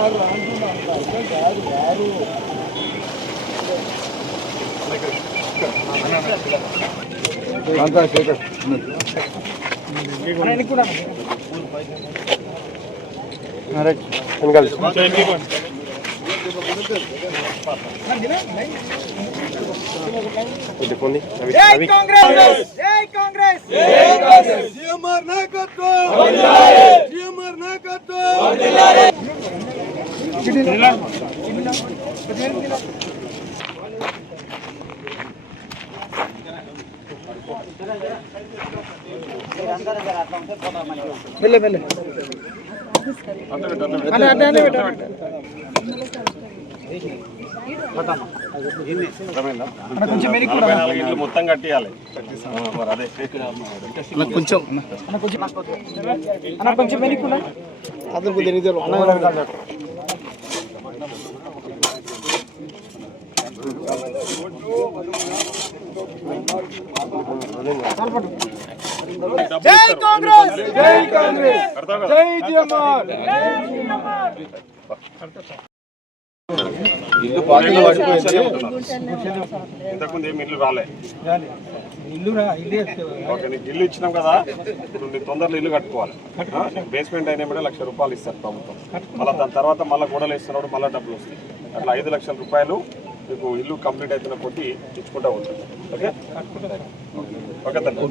వారు అంటున్నాను కాదు వారు జై కాంగ్రెస్! జై కాంగ్రెస్! నాయకత్వం మెల్లె మెల్లె. అదే అదే అదే పెట్టు. కొంచెం ఇండ్లు మొత్తం కట్టియాలి. అదే. కొంచెం. అన్న కొంచెం. అన్న కూడా. జై కాంగ్రెస్! జై కాంగ్రెస్? జై జిఎంఆర్! ఇల్లు పార్టీలో పడిపోయింది. ఇంతకుముందు ఏమి ఇల్లు రాలే. ఇల్లు ఓకే నీకు ఇల్లు ఇచ్చినాం కదా ఇప్పుడు నీకు తొందరలో ఇల్లు కట్టుకోవాలి. బేస్మెంట్ అయినా కూడా లక్ష రూపాయలు ఇస్తారు ప్రభుత్వం. మళ్ళీ దాని తర్వాత మళ్ళీ గోడలు వేస్తున్నప్పుడు మళ్ళీ డబ్బులు వస్తాయి. అట్లా ఐదు లక్షల రూపాయలు మీకు ఇల్లు కంప్లీట్ అవుతున్న కొద్ది ఇచ్చుకుంటా ఉంటుంది ఓకే? ఓకే తండ్రి.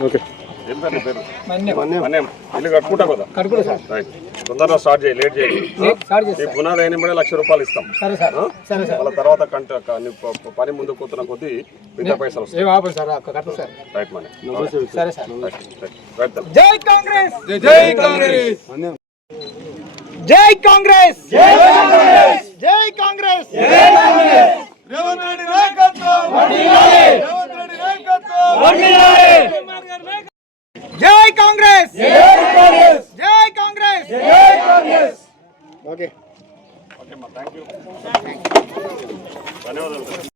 ఓకే. ఏం పేరు నీ పేరు? మన్యం. ఇల్లు కట్టుకుంటా కదా? కడుపులో సార్. రైట్. తొందరగా స్టార్ట్ చేయి లేట్ చేయి. స్టార్ట్ చేసి ఈ పునాది అయిన కూడా లక్ష రూపాయలు ఇస్తాం. సరే సార్? సరే సార్. వాళ్ళ తర్వాత కంట పని ముందు కూతున్న కొద్దీ మిగతా పైసలు వస్తాయి. ఏం ఆపండి సార్ కట్టు సార్. రైట్ మనీ సరే సార్. Right right. రైట్ తల్లి. జై కాంగ్రెస్! జై కాంగ్రెస్! జై కాంగ్రెస్! జై కాంగ్రెస్ జై కాంగ్రెస్ రేవంత్ రెడ్డి నాయకత్వం రేవంత్ రెడ్డి నాయకత్వం జై కాంగ్రెస్! జై కాంగ్రెస్! ఓకే. ధన్యవాదాలు.